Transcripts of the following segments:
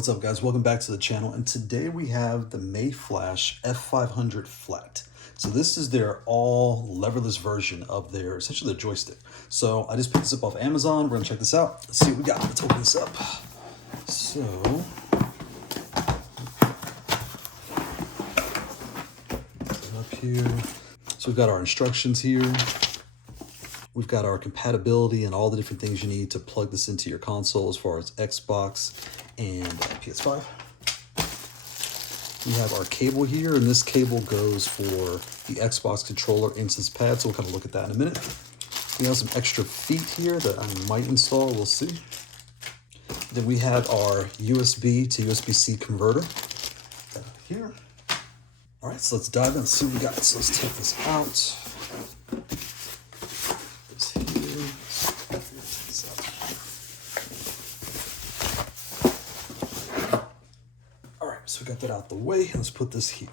what's up guys? Welcome back to the channel, and today we have the Mayflash F500 flat. So this is their all leverless version of their, essentially their joystick. So I just picked this up off Amazon. We're gonna check this out. Let's see what we got. Let's open this up. So, up here. So we've got our instructions here. We've got our compatibility and all the different things you need to plug this into your console as far as Xbox and PS5. We have our cable here, and this cable goes for the Xbox controller instance pad, so we'll kind of look at that in a minute. We have some extra feet here that I might install, we'll see. Then we have our USB to USB-C converter here. All right, so let's dive in and see what we got. So let's take this out. So we got that out the way, and let's put this here.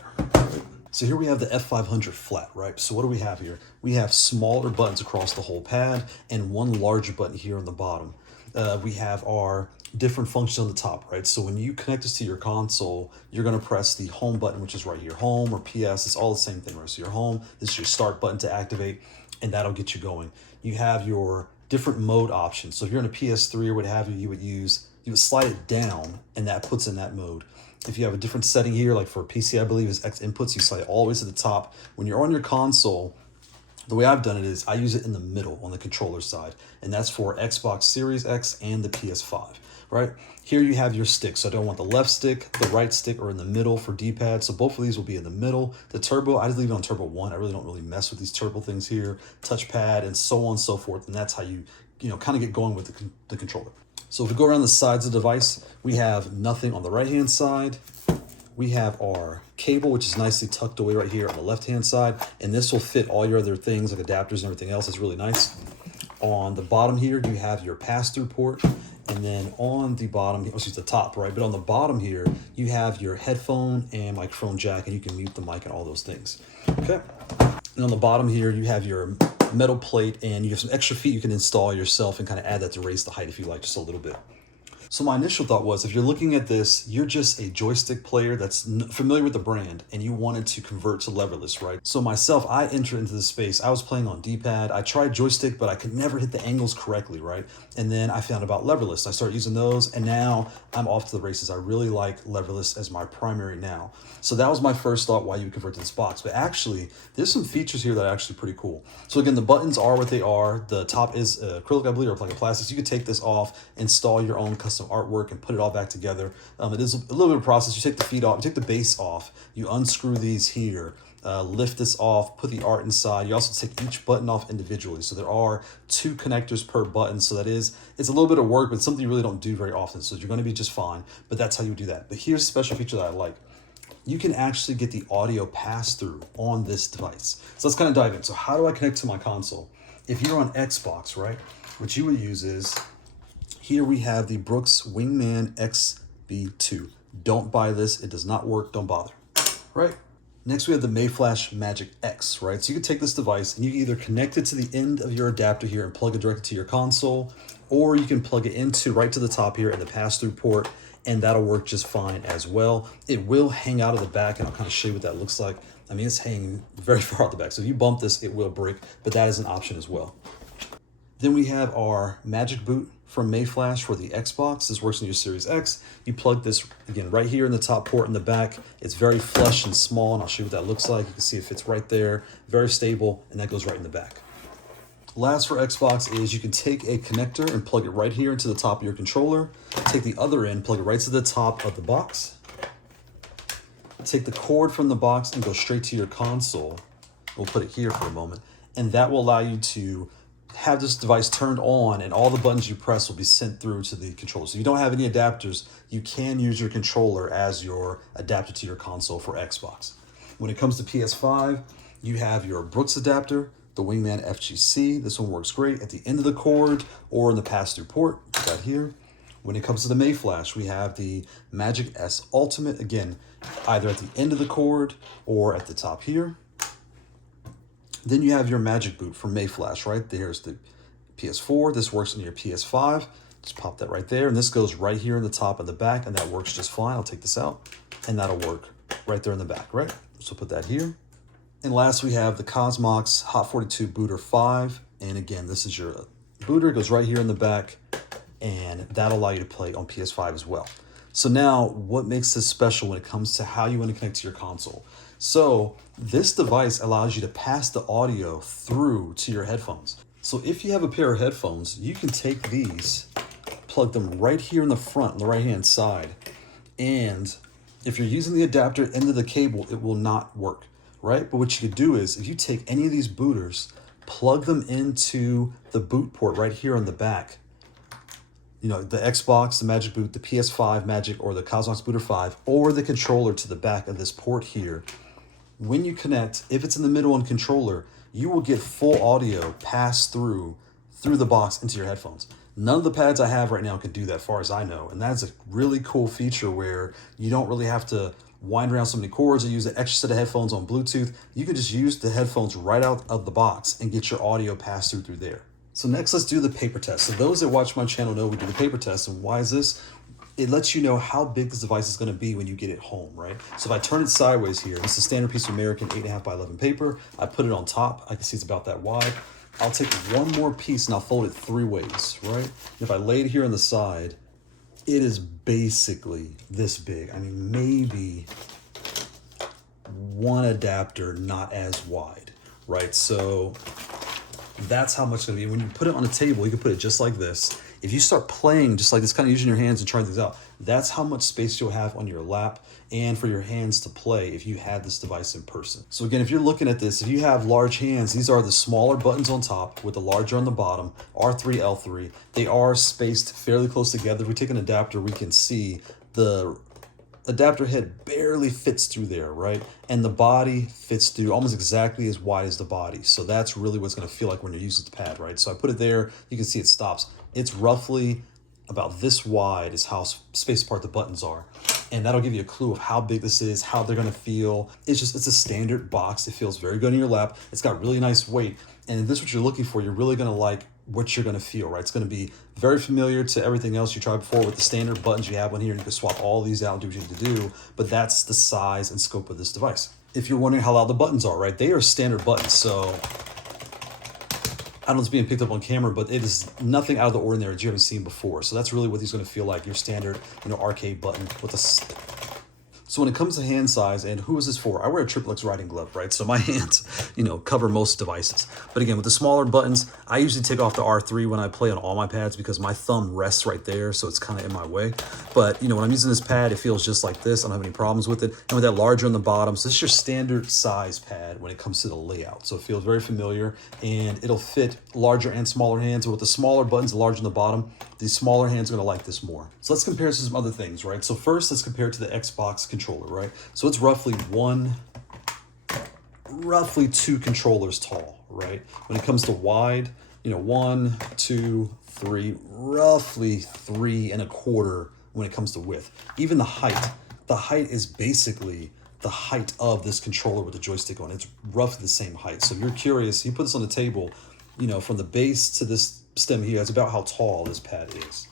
So here we have the F500 flat, right? So what do we have here? We have smaller buttons across the whole pad and one larger button here on the bottom. We have our different functions on the top, right? So when you connect this to your console, you're gonna press the home button, which is right here. Home or PS, it's all the same thing, right? So your home, this is your start button to activate, and that'll get you going. You have your different mode options. So if you're in a PS3 or what have you, you would slide it down, and that puts in that mode. If you have a different setting here, like for PC, I believe is X inputs, you slide it all the way to the top. When you're on your console, the way I've done it is I use it in the middle on the controller side, and that's for Xbox Series X and the PS5, right? Here you have your stick. So I don't want the left stick, the right stick, or in the middle for D-pad. So both of these will be in the middle. The turbo, I just leave it on turbo 1. I really don't really mess with these turbo things here, touchpad, and so on and so forth. And that's how you kind of get going with the controller. So if we go around the sides of the device, we have nothing on the right-hand side. We have our cable, which is nicely tucked away right here on the left-hand side. And this will fit all your other things like adapters and everything else. It's really nice. On the bottom here, you have your pass-through port. And then on the bottom, which is the top, right? But on the bottom here, you have your headphone and microphone jack, and you can mute the mic and all those things. Okay. And on the bottom here, you have your metal plate, and you have some extra feet you can install yourself and kind of add that to raise the height if you like, just a little bit. So my initial thought was, if you're looking at this, you're just a joystick player that's familiar with the brand and you wanted to convert to leverless, right? So myself, I entered into this space. I was playing on D-pad. I tried joystick, but I could never hit the angles correctly, right? And then I found about leverless. I started using those, and now I'm off to the races. I really like leverless as my primary now. So that was my first thought why you would convert to this box. But actually, there's some features here that are actually pretty cool. So again, the buttons are what they are. The top is acrylic, I believe, or like a plastic. So you could take this off, install your own custom artwork, and put it all back together. It is a little bit of a process. You take the feet off, you take the base off, you unscrew these here, lift this off, put the art inside. You also take each button off individually. So there are 2 connectors per button. So it's a little bit of work, but it's something you really don't do very often. So you're gonna be just fine, but that's how you do that. But here's a special feature that I like. You can actually get the audio pass-through on this device. So let's kind of dive in. So how do I connect to my console? If you're on Xbox, right, what you would use is, here we have the Brook Wingman XB2. Don't buy this, it does not work, don't bother, right? Next we have the Mayflash Magic X, right? So you can take this device and you can either connect it to the end of your adapter here and plug it directly to your console, or you can plug it into right to the top here in the pass-through port, and that'll work just fine as well. It will hang out of the back, and I'll kind of show you what that looks like. I mean, it's hanging very far out the back, so if you bump this, it will break, but that is an option as well. Then we have our MagicBoot from Mayflash for the Xbox. This works in your Series X. You plug this, again, right here in the top port in the back. It's very flush and small, and I'll show you what that looks like. You can see it fits right there, very stable, and that goes right in the back. Last for Xbox is you can take a connector and plug it right here into the top of your controller. Take the other end, plug it right to the top of the box. Take the cord from the box and go straight to your console. We'll put it here for a moment, and that will allow you to have this device turned on, and all the buttons you press will be sent through to the controller. So if you don't have any adapters, you can use your controller as your adapter to your console for Xbox. When it comes to PS5, you have your Brooks adapter, the Wingman FGC. This one works great at the end of the cord or in the pass-through port, right here. When it comes to the Mayflash, we have the Magic S Ultimate, again, either at the end of the cord or at the top here. Then you have your MagicBoot from Mayflash, right? There's the PS4. This works on your PS5. Just pop that right there. And this goes right here in the top and the back, and that works just fine. I'll take this out, and that'll work right there in the back, right? So put that here. And last we have the Coxmox Hot 42 Booter 5. And again, this is your booter. It goes right here in the back, and that'll allow you to play on PS5 as well. So now, what makes this special when it comes to how you want to connect to your console? So this device allows you to pass the audio through to your headphones. So if you have a pair of headphones, you can take these, plug them right here in the front, on the right-hand side. And if you're using the adapter into the cable, it will not work, right? But what you could do is, if you take any of these booters, plug them into the boot port right here on the back, you know, the Xbox, the Magic Boot, the PS5 Magic, or the Coxmox Booter 5, or the controller to the back of this port here. When you connect, if it's in the middle on controller, you will get full audio passed through the box into your headphones. None of the pads I have right now can do that, as far as I know. And that's a really cool feature where you don't really have to wind around so many cords or use an extra set of headphones on Bluetooth. You can just use the headphones right out of the box and get your audio passed through there. So next, let's do the paper test. So those that watch my channel know we do the paper test. And why is this? It lets you know how big this device is going to be when you get it home, right? So if I turn it sideways here, this is a standard piece of American 8.5 by 11 paper. I put it on top. I can see it's about that wide. I'll take one more piece and I'll fold it 3 ways, right? And if I lay it here on the side, it is basically this big. I mean, maybe one adapter, not as wide, right? So that's how much it's gonna be. When you put it on a table, you can put it just like this. If you start playing just like this, kind of using your hands and trying things out, that's how much space you'll have on your lap and for your hands to play if you had this device in person. So again, if you're looking at this, if you have large hands, these are the smaller buttons on top with the larger on the bottom, R3, L3. They are spaced fairly close together. If we take an adapter, we can see the adapter head barely fits through there, right? And the body fits through almost exactly as wide as the body. So that's really what's gonna feel like when you're using the pad, right? So I put it there, you can see it stops. It's roughly about this wide is how spaced apart the buttons are. And that'll give you a clue of how big this is, how they're gonna feel. It's a standard box. It feels very good in your lap. It's got really nice weight. And if this is what you're looking for, you're really gonna like what you're gonna feel, right? It's gonna be very familiar to everything else you tried before with the standard buttons you have on here. And you can swap all these out and do what you need to do, but that's the size and scope of this device. If you're wondering how loud the buttons are, right? They are standard buttons, so I don't know if it's being picked up on camera, but it is nothing out of the ordinary that you haven't seen before. So that's really what these are gonna feel like, your standard, arcade button with a. So when it comes to hand size, and who is this for? I wear a XXX riding glove, right? So my hands, cover most devices. But again, with the smaller buttons, I usually take off the R3 when I play on all my pads because my thumb rests right there, so it's kind of in my way. But when I'm using this pad, it feels just like this. I don't have any problems with it. And with that larger on the bottom, so this is your standard size pad when it comes to the layout. So it feels very familiar, and it'll fit larger and smaller hands. But with the smaller buttons, the larger on the bottom, these smaller hands are gonna like this more. So let's compare this to some other things, right? So first, let's compare it to the Xbox controller, right? So it's roughly 2 controllers tall, right? When it comes to wide, 1, 2, 3, roughly 3 1/4 when it comes to width. Even the height is basically the height of this controller with the joystick on it. It's roughly the same height. So if you're curious, you put this on the table, from the base to this stem here, that's about how tall this pad is.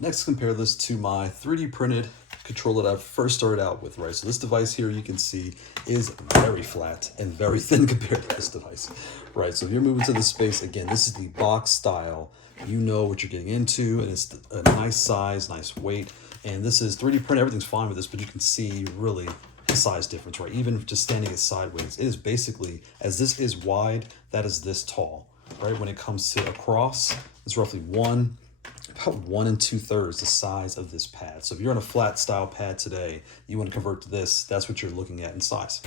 Next, compare this to my 3D printed controller that I first started out with, right? So this device here, you can see, is very flat and very thin compared to this device, right? So if you're moving to this space, again, this is the box style. You know what you're getting into, and it's a nice size, nice weight. And this is 3D print, everything's fine with this, but you can see really the size difference, right? Even just standing it sideways, it is basically, as this is wide, that is this tall, right? When it comes to across, it's roughly about 1 2/3 the size of this pad. So if you're on a flat style pad today, you want to convert to this, that's what you're looking at in size.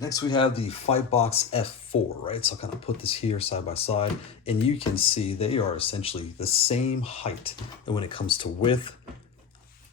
Next, we have the Fightbox F4, right? So I'll kind of put this here side by side, and you can see they are essentially the same height. And when it comes to width,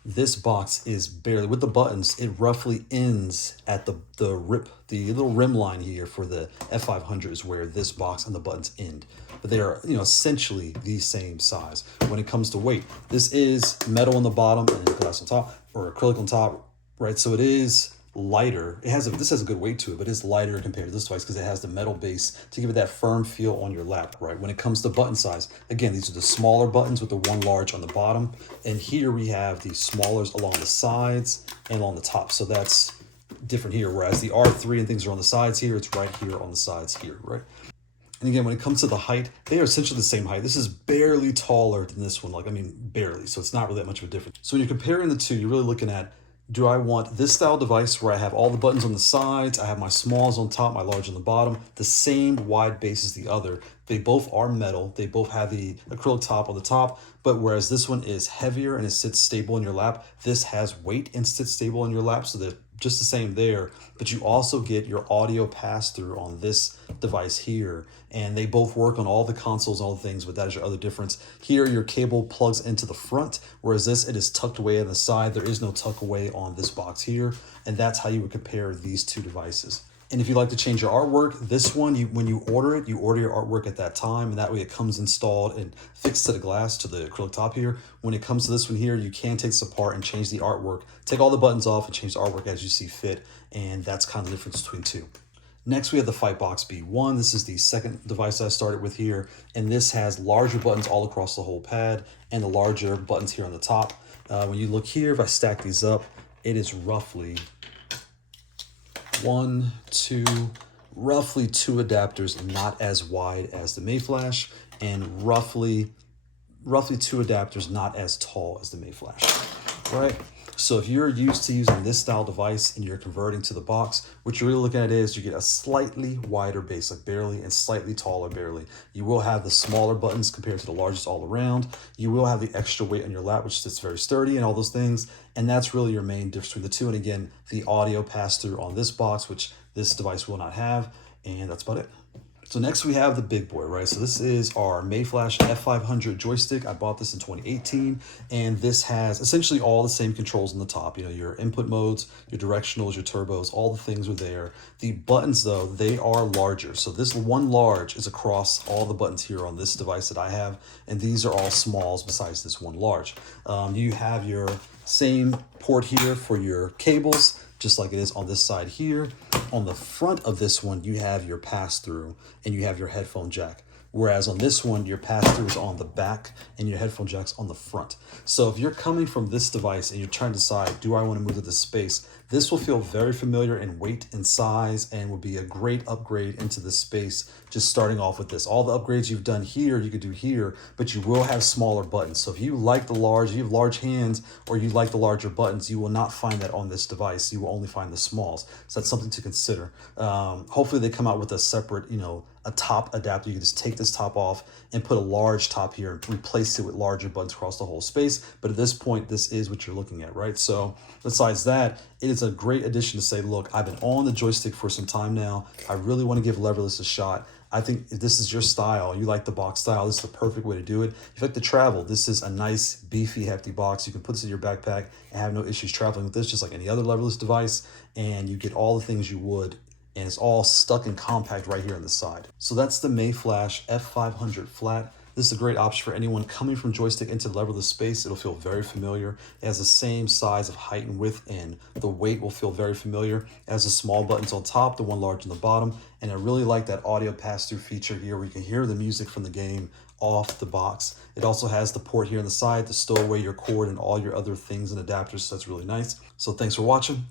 this box is barely, with the buttons, it roughly ends at the little rim line here for the F500 is where this box and the buttons end. But they are, essentially the same size. When it comes to weight, this is metal on the bottom and glass on top, or acrylic on top, right? So it is lighter. This has a good weight to it, but it's lighter compared to this device because it has the metal base to give it that firm feel on your lap, right? When it comes to button size, again, these are the smaller buttons with the one large on the bottom. And here we have the smallers along the sides and on the top. So that's different here. Whereas the R3 and things are on the sides here, it's right here on the sides here, right? And again, when it comes to the height, they are essentially the same height. This is barely taller than this one. Like, I mean, barely. So it's not really that much of a difference. So when you're comparing the two, you're really looking at, do I want this style device where I have all the buttons on the sides, I have my smalls on top, my large on the bottom, the same wide base as the other. They both are metal. They both have the acrylic top on the top, but whereas this one is heavier and it sits stable in your lap, this has weight and sits stable in your lap, so they're just the same there. But you also get your audio pass-through on this device here, and they both work on all the consoles, all the things, but that is your other difference. Here, your cable plugs into the front, whereas this, it is tucked away on the side. There is no tuck away on this box here, and that's how you would compare these two devices. And if you'd like to change your artwork, this one, when you order it, you order your artwork at that time, and that way it comes installed and fixed to the glass, to the acrylic top here. When it comes to this one here, you can take this apart and change the artwork, take all the buttons off and change the artwork as you see fit, and that's kind of the difference between two. Next, we have the Fightbox B1. This is the second device I started with here, and this has larger buttons all across the whole pad and the larger buttons here on the top. When you look here, if I stack these up, it is roughly roughly two adapters, not as wide as the Mayflash, and roughly two adapters not as tall as the Mayflash, right? So if you're used to using this style device and you're converting to the box, what you're really looking at is you get a slightly wider base, like barely, and slightly taller, barely. You will have the smaller buttons compared to the largest all around. You will have the extra weight on your lap, which sits very sturdy and all those things. And that's really your main difference between the two. And again, the audio pass-through on this box, which this device will not have. And that's about it. So next we have the big boy, right? So this is our Mayflash F500 joystick. I bought this in 2018, and this has essentially all the same controls on the top. You know, your input modes, your directionals, your turbos, all the things are there. The buttons, though, they are larger. So this one large is across all the buttons here on this device that I have, and these are all smalls besides this one large. You have your same port here for your cables, just like it is on this side here. On the front of this one, you have your pass-through and you have your headphone jack. Whereas on this one, your pass-through is on the back and your headphone jack's on the front. So if you're coming from this device and you're trying to decide, do I want to move to this space? This will feel very familiar in weight and size and will be a great upgrade into this space, just starting off with this. All the upgrades you've done here, you could do here, but you will have smaller buttons. So if you like the large, you have large hands, or you like the larger buttons, you will not find that on this device. You will only find the smalls. So that's something to consider. Hopefully they come out with a separate, a top adapter. You can just take this top off and put a large top here and replace it with larger buttons across the whole space. But at this point, this is what you're looking at, right? So besides that, it is a great addition to say, look, I've been on the joystick for some time now. I really want to give Leverless a shot. I think if this is your style, you like the box style, this is the perfect way to do it. If you like to travel, this is a nice, beefy, hefty box. You can put this in your backpack and have no issues traveling with this, just like any other Leverless device, and you get all the things you would, and it's all stuck and compact right here on the side. So that's the Mayflash F500 flat. This is a great option for anyone coming from joystick into the Leverless space. It'll feel very familiar. It has the same size of height and width, and the weight will feel very familiar. It has the small buttons on top, the one large on the bottom, and I really like that audio pass-through feature here where you can hear the music from the game off the box. It also has the port here on the side to stow away your cord and all your other things and adapters, so that's really nice. So thanks for watching.